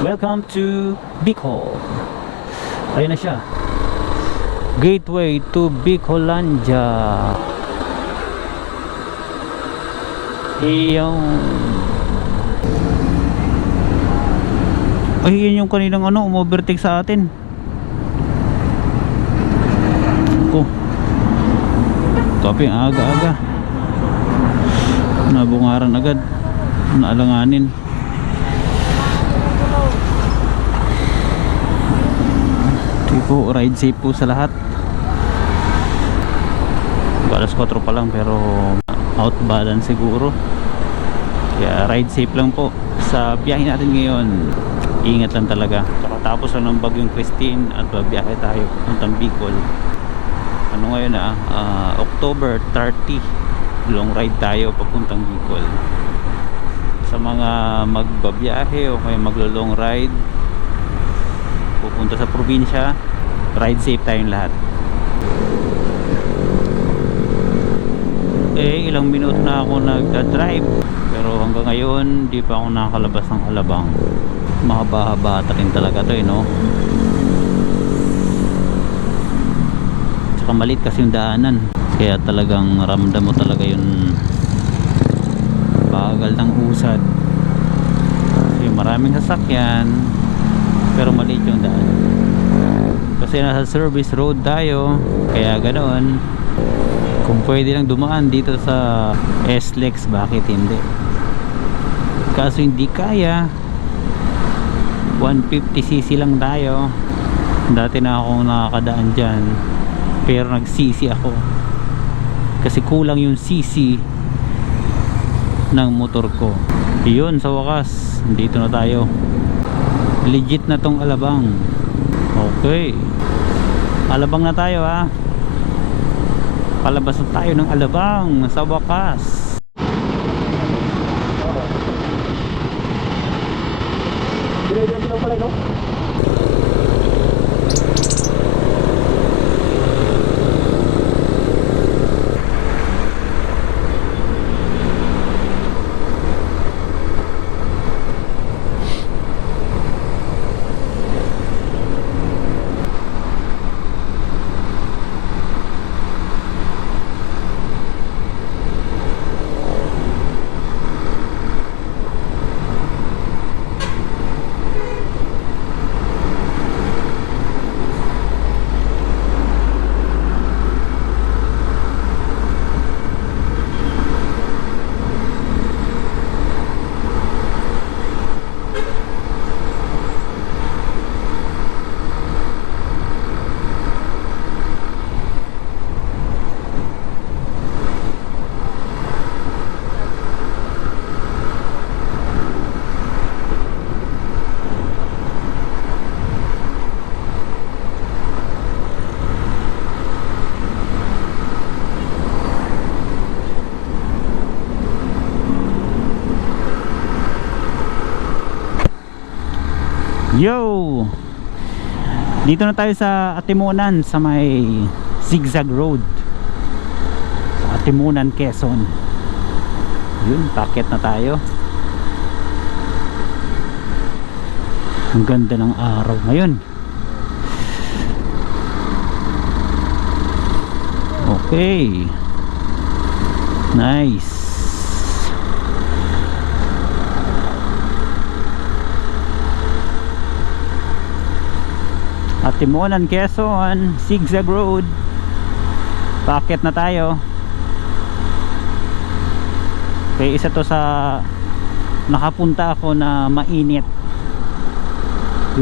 Welcome to Bicol. Ayun na siya. Gateway to Bicolandia. Yung Ay, yun yung kaninang ano, umovertake sa atin. Oh. Tapi aga-aga. Nabungaran agad. Naalanganin. Di po, ride safe po sa lahat. Alas 4 pa lang pero out balance siguro. Kaya ride safe lang po sa biyahe natin ngayon. Ingat lang talaga. Kakatapos lang ng bagyong Christine at babiyahe tayo puntang Bicol. Ano ngayon ah, ah, October 30 long ride tayo papuntang Bicol. Sa mga magbabiyahe o kaya maglo-long ride pupunta sa probinsya, ride safe tayong lahat. Eh, ilang minuto na ako nagda-drive. Pero hanggang ngayon, di pa ako nakakalabas ng Alabang. Mahaba-haba rin talaga to eh, no? Tsaka maliit kasi yung daanan. Kaya talagang ramdam mo talaga yung bagal ng usad. Kasi maraming sasakyan, pero maliit yung daan. Kasi nasa service road tayo, kaya ganoon. Kung pwede lang dumaan dito sa SLEX, bakit hindi? Kaso hindi kaya. 150cc lang tayo. Dati na akong nakakadaan dyan. Pero nag-cc ako. Kasi kulang yung cc ng motor ko. Yun, sa wakas, dito na tayo. Legit na tong alabang. Okay. Alabang na tayo ha? Palabas na tayo ng alabang sa wakas Yo! Dito na tayo sa Atimunan sa may zigzag road. Sa Atimunan, Quezon. Yun, packet na tayo. Ang ganda ng araw ngayon. Okay. Nice. At Timonan, Quezon, Zigzag Road. Packet na tayo. Okay, isa to sa nakapunta ako na mainit.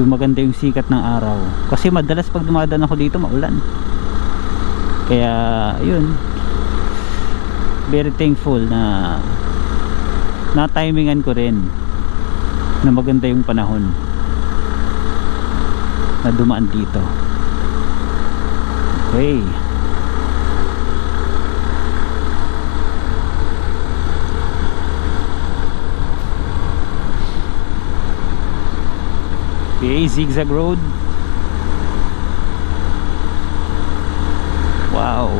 Yung maganda yung sikat ng araw. Kasi madalas pag dumadaan ako dito maulan. Kaya, yun. Very thankful na na timingan ko rin na maganda yung panahon na dumaan dito. Okay. Okay zigzag road. Wow.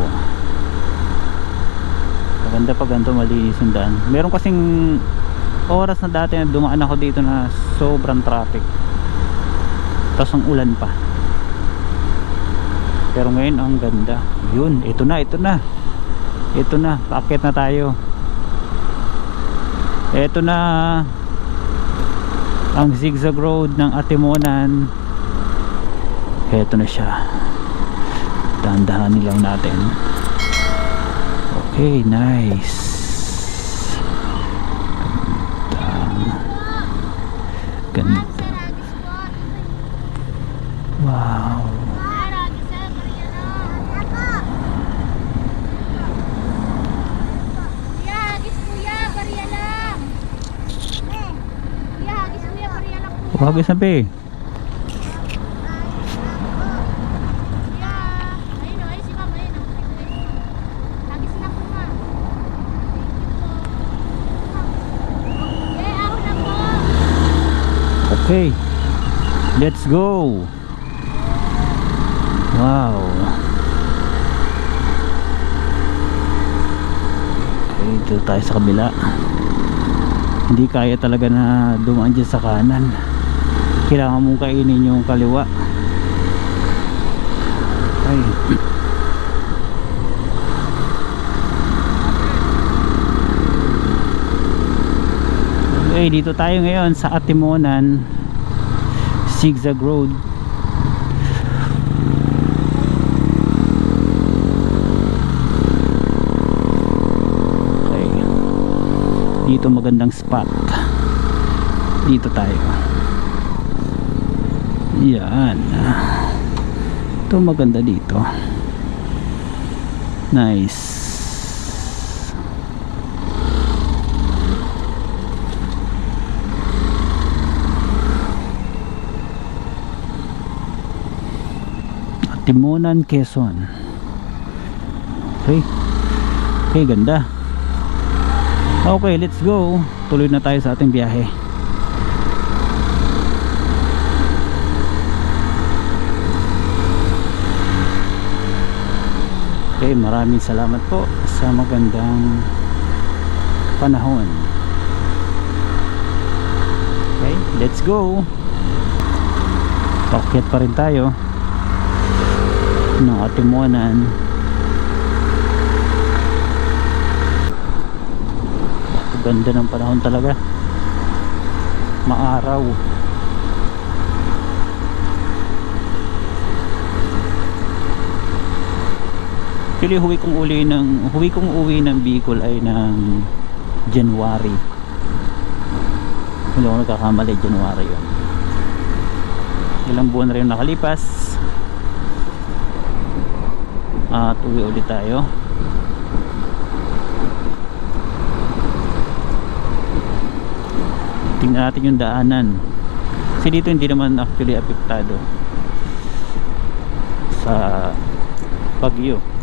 Maganda pa ganito malinis yung daan. Meron kasing oras na dati na dumaan ako dito na sobrang traffic tapos ang ulan pa. Pero ngayon ang ganda. Yun ito na ito na. Ito na paakyat na tayo. Ito na ang zigzag road ng Atimonan. Ito na siya. Dahan-dahanin lang natin. Okay nice ganda ganda wow Wag sabi Okay. Let's go. Wow. Okay, dito tayo sa kabila. Hindi kaya talaga na dumaan dyan sa kanan. Kailangan mong kainin yung kaliwa. Ay. Okay, dito tayo ngayon sa Atimonan Zigzag Road Okay Dito magandang spot Dito tayo Yan. Ito maganda dito. Nice. Timonan, Quezon. Okay. Okay, ganda. Okay, let's go. Tuloy na tayo sa ating biyahe Okay, maraming salamat po sa magandang panahon. Okay, let's go. Pakyat pa rin tayo ng Atimonan ganda ng panahon talaga. Maaraw Actually huwi kong uli ng huwi kong uwi ng Bicol ay ng January. Hindi ako nagkakamali January yun. Ilang buwan na rin nakalipas. At uwi ulit tayo. Tingnan natin yung daanan. Kasi dito hindi naman actually apektado sa bagyo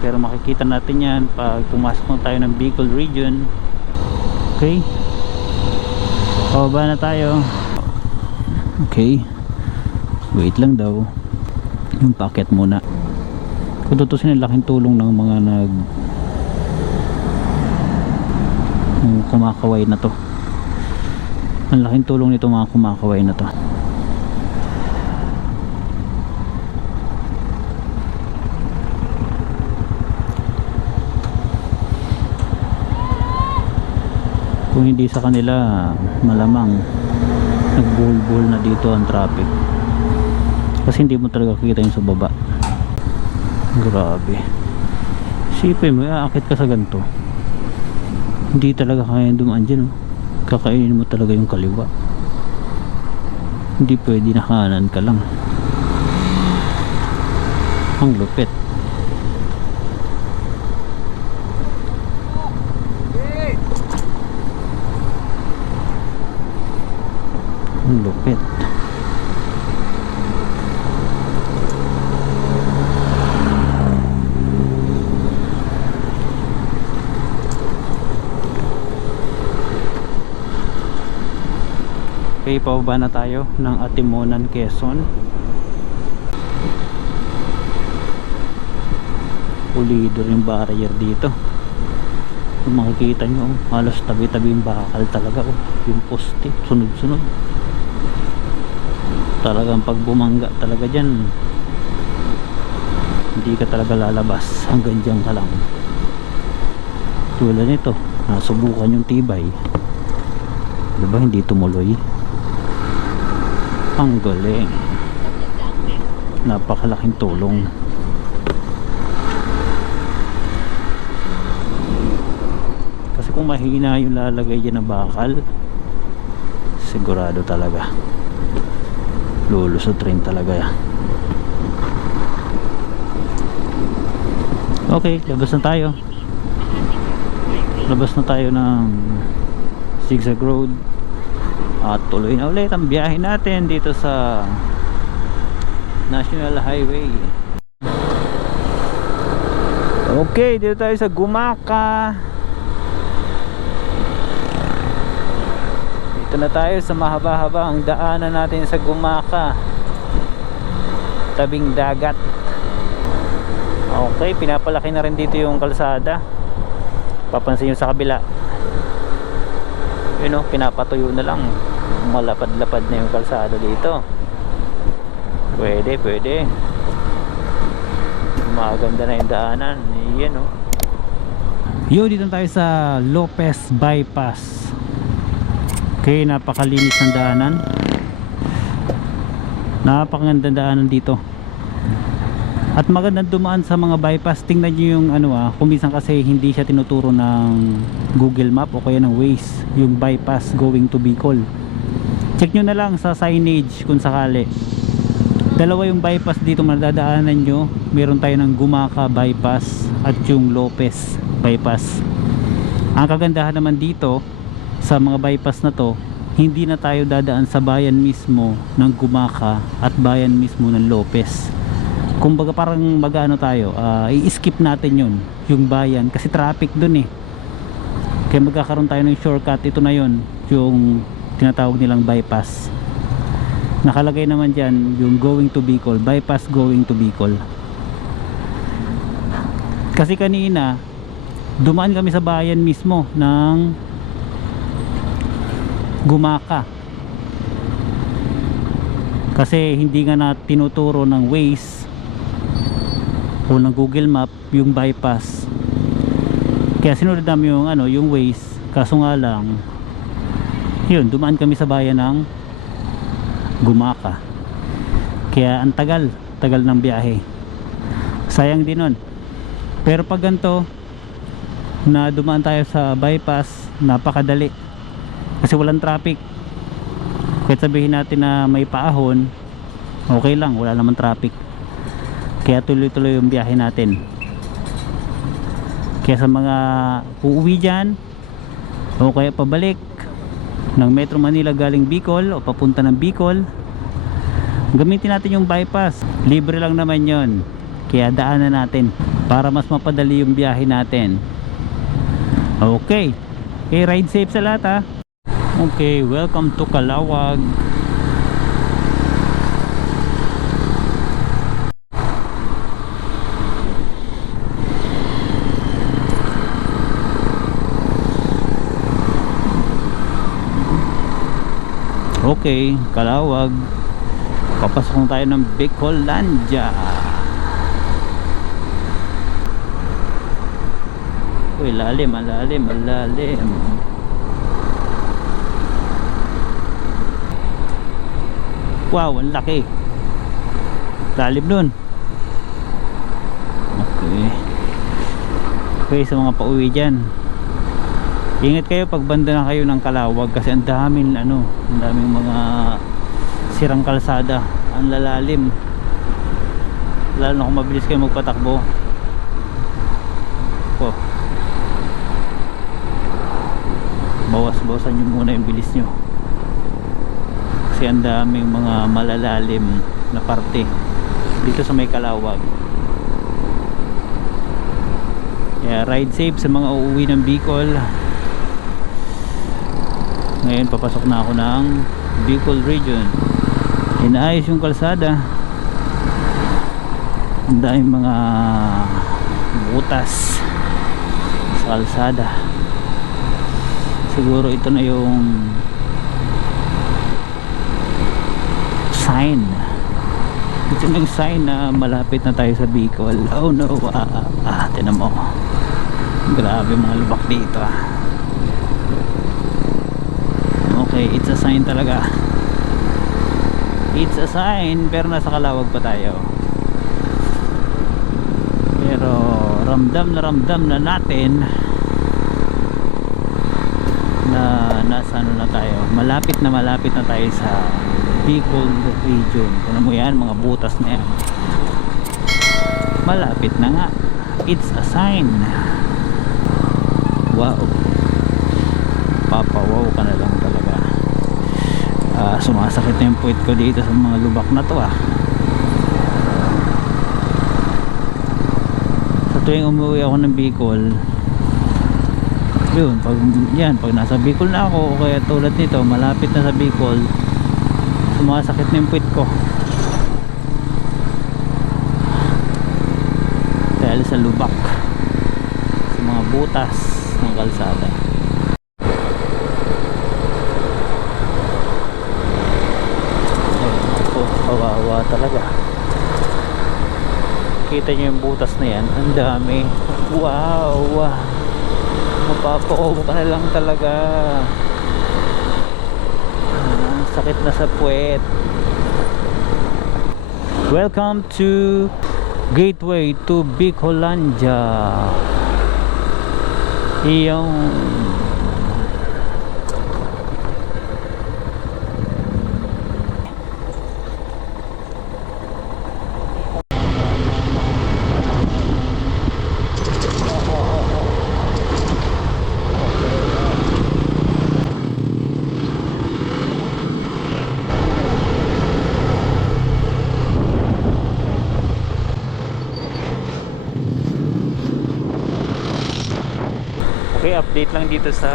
pero makikita natin yan pag pumasok tayo ng Bicol region. Okay. Pababa na tayo. Okay. Wait lang daw. Yung packet muna. Kung tutusin ang laking tulong ng mga nag kumakaway na to. Ang laking tulong nito mga kumakaway na to kung hindi sa kanila malamang nagbulbul na dito ang traffic. Kasi hindi mo talaga kita yung sa baba. Grabe. Sipin mo aakit ka sa ganito. Hindi talaga kaya dumaan dyan oh. kakainin mo talaga yung kaliwa. Hindi pwede na kanan ka lang. Ang lupit ang lupit Okay, pababa na tayo ng Atimonan, Quezon. Pulido yung barrier dito. Kung makikita nyo, halos tabi-tabi yung bakal talaga. Oh. Yung poste, sunod-sunod. talagang pag bumangga talaga dyan hindi ka talaga lalabas hanggang dyan ka lang tulad nito nasubukan yung tibay diba hindi tumuloy ang galing. Napakalaking tulong. Kasi kung mahina yung lalagay dyan na bakal sigurado talaga. Lulusot rin talaga. Okay labas na tayo. Labas na tayo ng zigzag road at tuloy na ulit ang biyahe natin dito sa National Highway. Okay dito tayo sa Gumaka. Dito na tayo sa mahaba-haba ang daanan natin sa Gumaka. Tabing dagat. Okay pinapalaki na rin dito yung kalsada. Papansin nyo sa kabila yun o pinapatuyo na lang. Malapad-lapad na yung kalsada dito. Pwede pwede. Maganda na yung daanan. Yan o yo dito tayo sa Lopez Bypass. Okay napakalinis ng daanan. Napakaganda daanan dito. At magandang dumaan sa mga bypass. Tingnan nyo yung ano ah kumisan kasi hindi siya tinuturo ng Google Map o kaya ng Waze yung bypass going to Bicol. Check nyo na lang sa signage kung sakali. Dalawa yung bypass dito madadaanan nyo. Meron tayo ng Gumaka bypass at yung Lopez bypass. Ang kagandahan naman dito sa mga bypass na to hindi na tayo dadaan sa bayan mismo ng Gumaka at bayan mismo ng Lopez. Kumbaga parang mag-ano tayo ah, i-skip natin yun yung bayan kasi traffic dun eh kaya magkakaroon tayo ng shortcut. Ito na yun yung tinatawag nilang bypass. Nakalagay naman dyan yung going to Bicol bypass going to Bicol. Kasi kanina dumaan kami sa bayan mismo ng Gumaka kasi hindi nga na tinuturo ng Waze o ng Google Map yung bypass kaya sinunod namin yung ano yung Waze kaso nga lang yun dumaan kami sa bayan ng Gumaka kaya ang tagal tagal ng biyahe. Sayang din nun. Pero pag ganito na dumaan tayo sa bypass napakadali. Kasi walang traffic. Kahit sabihin natin na may paahon okay lang wala naman traffic. Kaya tuloy tuloy yung biyahe natin kaya sa mga uuwi dyan o kaya pabalik ng Metro Manila galing Bicol o papunta ng Bicol gamitin natin yung bypass. Libre lang naman yon kaya daanan natin para mas mapadali yung biyahe natin. Okay. Okay ride safe sa lahat ha? Okay welcome to Kalawag Okay, Kalawag. Papasok tayo ng Bicolandia. Uy, lalim, ang lalim, ang lalim. Wow, ang laki. Lalim nun. Okay. Okay, sa mga pauwi dyan. Ingat kayo pag banda na kayo ng Kalawag kasi ang daming ano, ang daming mga sirang kalsada, ang lalalim. Lalo na kung mabilis kayo magpatakbo. Po. Bawas-bawasan nyo muna yung bilis nyo. Kasi ang daming mga malalalim na parte dito sa may Kalawag. Yeah, ride safe sa mga uuwi ng Bicol ngayon papasok na ako ng Bicol region. Inaayos yung kalsada. Ang mga butas sa kalsada. Siguro ito na yung sign. Ito yung sign na malapit na tayo sa Bicol. Oh no. Ah, ah tinan mo. Grabe mga lubak dito ah okay it's a sign talaga. It's a sign pero nasa kalawag pa tayo. Pero ramdam na ramdam na natin na nasa ano na tayo. Malapit na malapit na tayo sa Bicol region. Kung mo yan mga butas na yan. Malapit na nga. It's a sign. Wow. Papawaw ka na sumasakit na yung puwit ko dito sa mga lubak na to ah. Sa tuwing umuwi ako ng Bicol yun pag yan pag nasa Bicol na ako kaya tulad nito malapit na sa Bicol sumasakit na yung puwit ko. Dahil sa lubak sa mga butas ng kalsada Ayun, ako, kawawa talaga. Kita nyo yung butas na yan? Ang dami. Wow mapapaubo ka na lang talaga. Ah, sakit na sa puwet. Welcome to gateway to Bicolandia yung Update lang dito sa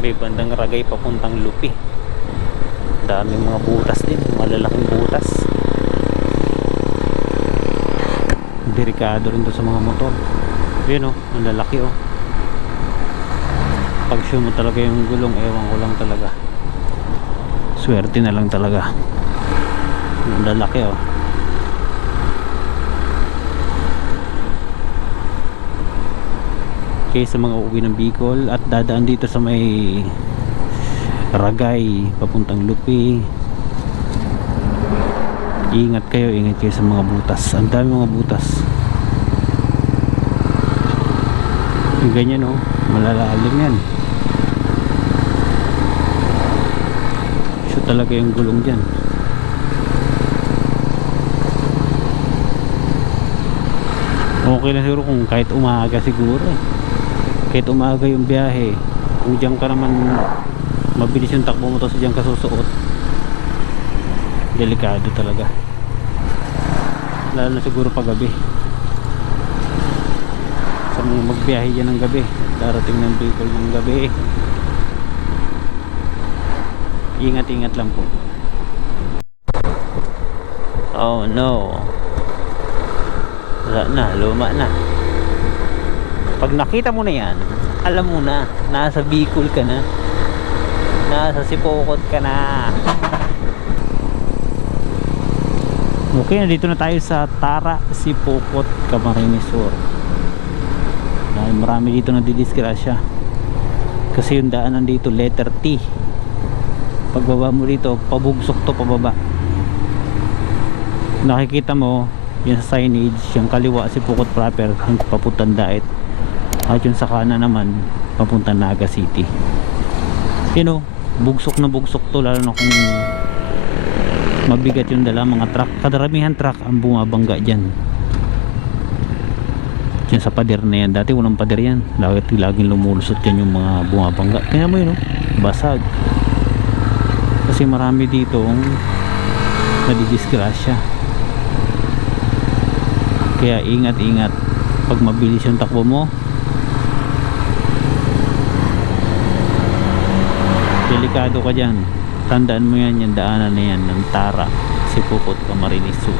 may bandang Ragay papuntang Lupi. Daming mga butas din, malalaking butas. Delikado rin to sa mga motor. Yun oh, ang lalaki oh. Pag mo talaga yung gulong, ewan ko lang talaga. Swerte na lang talaga. Ang lalaki oh. Kayo sa mga uwi ng Bicol at dadaan dito sa may Ragay papuntang Lupi. Ingat kayo ingat kayo sa mga butas. Ang dami mga butas. Yung ganyan oh. Malalalim yan. So talaga yung gulong dyan. Okay na siguro kung kahit umaga siguro eh kahit umaga yung biyahe kung diyan ka naman mabilis yung takbo mo tapos diyan ka susuot. Delikado talaga. Lalo na siguro pag gabi. Sa mga magbiyahe dyan ng gabi darating ng vehicle ng gabi. Ingat ingat lang po. Oh no. Wala na luma na pag nakita mo na yan alam mo na nasa Bicol ka na. Nasa Sipokot ka na. Okay nandito na tayo sa Tara Sipokot Camarines Sur. Dahil marami dito na didisgrasya kasi yung daanan dito letter T. Pagbaba mo dito pabugsok to pababa. Nakikita mo yung signage yung kaliwa si Pukot proper yung papuntang Daet at yung sa kanan naman papuntang Naga City. You know bugsok na bugsok to lalo na kung mabigat yung dala mga truck. Kadaramihan truck ang bumabangga dyan. Dyan sa pader na yan. Dati walang pader yan. Lagi, laging lumulusot yan yung mga bumabangga. Tingnan mo yun oh, basag. Kasi marami dito ang nadidisgrasya. Kaya ingat ingat. Pag mabilis yung takbo mo delikado ka dyan. Tandaan mo yan yung daanan na yan ng Tara. Sipukot Camarines Sur